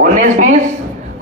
19-20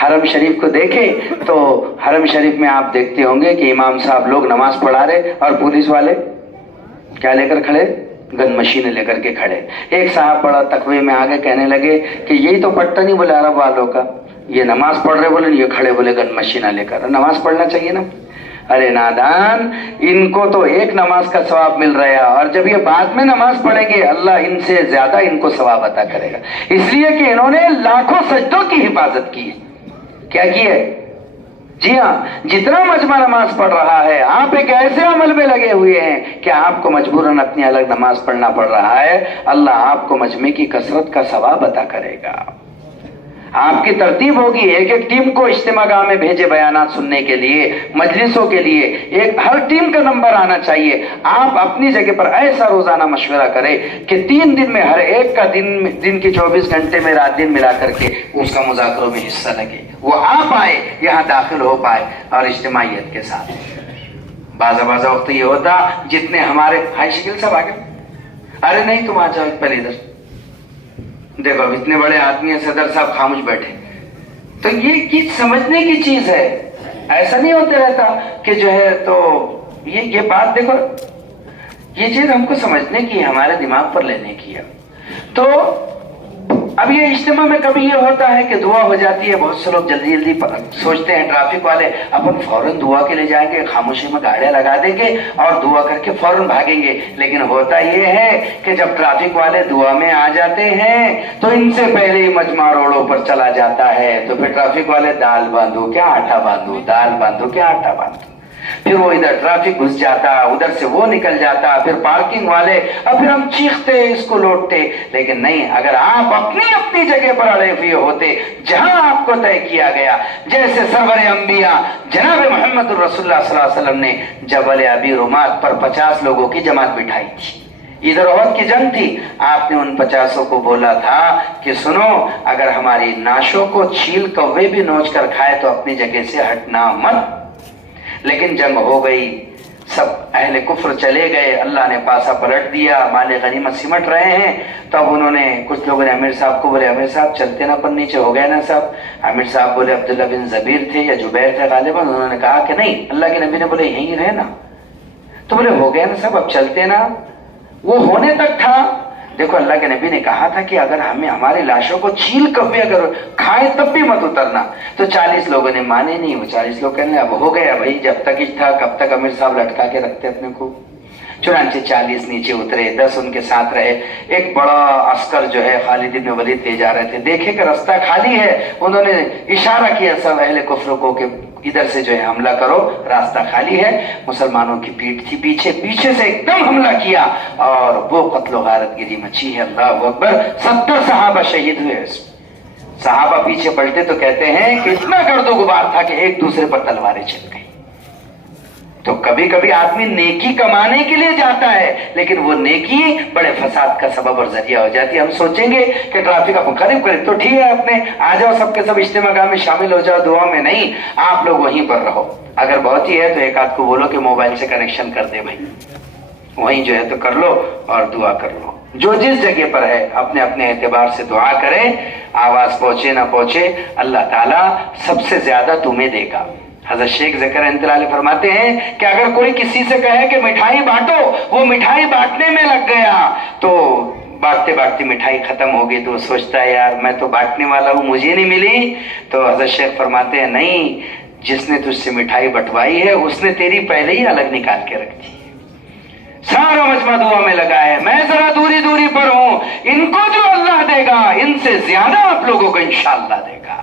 حرم شریف کو دیکھیں تو حرم شریف میں آپ دیکھتے ہوں گے کہ امام صاحب لوگ نماز پڑھا رہے اور پولیس والے کیا لے کر کھڑے؟ گن مشینیں لے کر کے کھڑے. ایک صاحب بڑا تقوی میں آگے کہنے لگے کہ یہی تو پٹا نہیں بولے عرب والوں کا, یہ نماز پڑھ رہے بولے یہ کھڑے بولے گن مشینہ لے کر. نماز پڑھنا چاہیے نا. ارے نادان, ان کو تو ایک نماز کا ثواب مل رہا ہے, اور جب یہ بعد میں نماز پڑھیں گے اللہ ان سے زیادہ ان کو ثواب عطا کرے گا, اس لیے کہ انہوں نے لاکھوں سجدوں کی حفاظت کی. کیا کی ہے؟ جی ہاں, جتنا مجمع نماز پڑھ رہا ہے آپ ایک ایسے عمل میں لگے ہوئے ہیں کہ آپ کو مجبوراً اپنی الگ نماز پڑھنا پڑ رہا ہے, اللہ آپ کو مجمع کی کثرت کا ثواب عطا کرے گا. آپ کی ترتیب ہوگی, ایک ایک ٹیم کو اجتماع گاہ میں بھیجے بیانات سننے کے لیے, مجلسوں کے لیے, ایک ہر ٹیم کا نمبر آنا چاہیے. آپ اپنی جگہ پر ایسا روزانہ مشورہ کریں کہ 3 دن میں ہر ایک کا دن کی 24 گھنٹے میں رات دن ملا کر کے اس کا مذاکروں میں حصہ لگے, وہ آ پائے, یہاں داخل ہو پائے اور اجتماعیت کے ساتھ. بعض وقت یہ ہوتا جتنے ہمارے ہائی شکل صاحب آگے, ارے نہیں تم آ جاؤ پہلے ادھر دیکھو, اب اتنے بڑے آدمی ہیں صدر صاحب خاموش بیٹھے. تو یہ کچھ سمجھنے کی چیز ہے, ایسا نہیں ہوتا رہتا کہ جو ہے تو یہ بات دیکھو, یہ چیز ہم کو سمجھنے کی, ہمارے دماغ پر لینے کی ہے. تو اب یہ اجتماع میں کبھی یہ ہوتا ہے کہ دعا ہو جاتی ہے, بہت سے لوگ جلدی سوچتے ہیں ٹریفک والے اپن فوراً دعا کے لے جائیں گے, خاموشی میں گاڑیاں لگا دیں گے اور دعا کر کے فوراً بھاگیں گے. لیکن ہوتا یہ ہے کہ جب ٹریفک والے دعا میں آ جاتے ہیں تو ان سے پہلے ہی مجمع روڈوں پر چلا جاتا ہے. تو پھر ٹریفک والے دال باندھو کیا آٹا باندھو, دال باندھو کیا آٹا باندھو, پھر وہ ادھر ٹریفک گھس جاتا, ادھر سے وہ نکل جاتا, پھر پارکنگ والے, اور پھر ہم چیختے اس کو لوٹتے. لیکن نہیں, اگر آپ اپنی اپنی جگہ پر اڑے ہوئے ہوتے جہاں آپ کو طے کیا گیا, جیسے سرور انبیاء جناب محمد الرسول اللہ صلی اللہ علیہ وسلم نے جبل ابی رمات پر 50 لوگوں کی جماعت بٹھائی تھی, ادھر احد کی جنگ تھی, آپ نے ان 50 کو بولا تھا کہ سنو, اگر ہماری ناشوں کو چیل کوے بھی نوچ کر کھائے تو اپنی جگہ سے ہٹنا مت. لیکن جنگ ہو گئی, سب اہل کفر چلے گئے, اللہ نے پاسا پلٹ دیا, مال غنیمت سمٹ رہے ہیں. تب انہوں نے, کچھ لوگوں نے امیر صاحب کو بولے امیر صاحب چلتے نا, پر نیچے ہو گئے نا صاحب. امیر صاحب بولے عبداللہ بن زبیر تھے یا جبیر تھے غالباً, انہوں نے کہا کہ نہیں, اللہ کے نبی نے بولے یہیں رہے نا. تو بولے ہو گئے نا صاحب, اب چلتے نا. وہ ہونے تک تھا. دیکھو اللہ کے نبی نے کہا تھا کہ اگر ہمیں ہماری لاشوں کو چھیل کبھی اگر کھائے تب بھی مت اترنا. تو 40 لوگوں نے مانے نہیں. وہ 40 لوگ کہنے اب ہو گیا بھائی, جب تک ہی تھا کب تک امیر صاحب لٹکا کے رکھتے اپنے کو. چنانچہ 40 نیچے اترے, 10 ان کے ساتھ رہے. ایک بڑا عسکر جو ہے خالد بن ولید لے جا رہے تھے, دیکھے کہ رستہ خالی ہے, انہوں نے اشارہ کیا سب اہل کفر کو کہ ادھر سے جو ہے حملہ کرو, راستہ خالی ہے. مسلمانوں کی پیٹ تھی پیچھے سے ایک دم حملہ کیا اور وہ قتل و غارت گیری مچی ہے. اللہ اکبر, 70 صحابہ شہید ہوئے. صحابہ پیچھے پلٹے تو کہتے ہیں کہ اتنا گرد و غبار تھا کہ ایک دوسرے پر تلواریں چل گئی. تو کبھی کبھی آدمی نیکی کمانے کے لیے جاتا ہے, لیکن وہ نیکی بڑے فساد کا سبب اور ذریعہ ہو جاتی ہے. ہم سوچیں گے کہ ٹریفک آپ قریب تو ٹھیک ہے, اپنے آ جاؤ سب کے سب اجتماع گاہ میں شامل ہو جاؤ دعا میں. نہیں, آپ لوگ وہیں پر رہو. اگر بہت ہی ہے تو ایک آدھ کو بولو کہ موبائل سے کنیکشن کر دے بھائی, وہیں جو ہے تو کر لو اور دعا کر لو. جو جس جگہ پر ہے اپنے اپنے اعتبار سے دعا کرے, آواز پہنچے نہ پہنچے, اللہ تعالیٰ سب سے زیادہ تمہیں دے گا. حضرت شیخ ذکر رحمۃ اللہ علیہ فرماتے ہیں کہ اگر کوئی کسی سے کہے کہ مٹھائی بانٹو, وہ مٹھائی بانٹنے میں لگ گیا, تو بانٹتے بانٹتے مٹھائی ختم ہو گئی تو وہ سوچتا ہے یار میں تو بانٹنے والا ہوں, مجھے نہیں ملی. تو حضرت شیخ فرماتے ہیں نہیں, جس نے تجھ سے مٹھائی بٹوائی ہے اس نے تیری پہلے ہی الگ نکال کے رکھ دی. سارا مجمع دعا میں لگا ہے, میں ذرا دوری پر ہوں. ان کو جو اللہ دے گا ان سے زیادہ آپ لوگوں کو انشاءاللہ دے گا.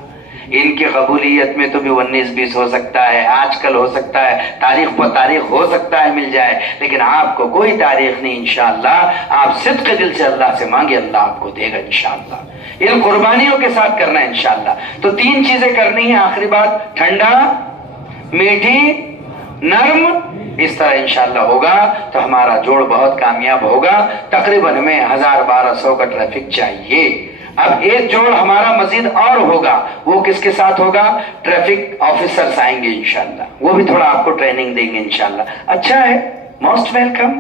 ان کی قبولیت میں تو بھی 19-20 ہو سکتا ہے, آج کل ہو سکتا ہے, تاریخ پر تاریخ ہو سکتا ہے مل جائے, لیکن آپ کو کوئی تاریخ نہیں. انشاءاللہ آپ صدق دل سے اللہ سے مانگے, اللہ آپ کو دے گا انشاءاللہ. ان قربانیوں کے ساتھ کرنا ہے انشاءاللہ. تو 3 چیزیں کرنی ہیں. آخری بات, ٹھنڈا, میٹھی, نرم, اس طرح انشاءاللہ ہوگا تو ہمارا جوڑ بہت کامیاب ہوگا. تقریباً ہمیں 1000-1200 کا ٹریفک چاہیے. اب ایک جوڑ ہمارا مزید اور ہوگا, وہ کس کے ساتھ ہوگا؟ ٹریفک آفیسرز آئیں گے انشاءاللہ, وہ بھی تھوڑا آپ کو ٹریننگ دیں گے انشاءاللہ. اچھا ہے, موسٹ ویلکم,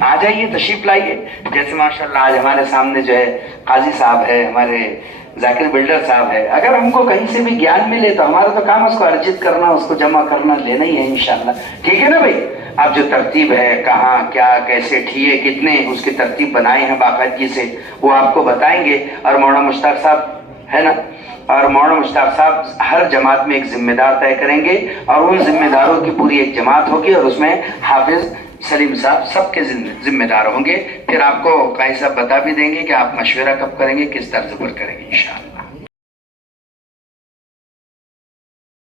آ جائیے, تشریف لائیے. جیسے ماشاءاللہ آج ہمارے سامنے جو ہے قاضی صاحب ہے, ہمارے ذاکر بلڈر صاحب ہے، اگر ہم کو کہیں سے بھی گیان ملے تو ہمارا تو کام اس کو ارجت کرنا، اس کو جمع کرنا، لینا ہی ہے انشاءاللہ۔ ٹھیک ہے نا بھائی؟ اب جو ترتیب ہے کہاں کیا کیسے ٹھیے کتنے، اس کی ترتیب بنائے ہیں باقاعدگی سے، وہ آپ کو بتائیں گے۔ اور مولانا مشتاق صاحب ہے نا، اور مولانا مشتاق صاحب ہر جماعت میں ایک ذمہ دار طے کریں گے، اور ان ذمہ داروں کی پوری ایک جماعت ہوگی، اور اس میں حافظ سلیم صاحب سب کے ذمہ دار ہوں گے۔ پھر آپ کو قائد صاحب بتا بھی دیں گے کہ آپ مشورہ کب کریں گے، کس طرز پر کریں گے انشاءاللہ۔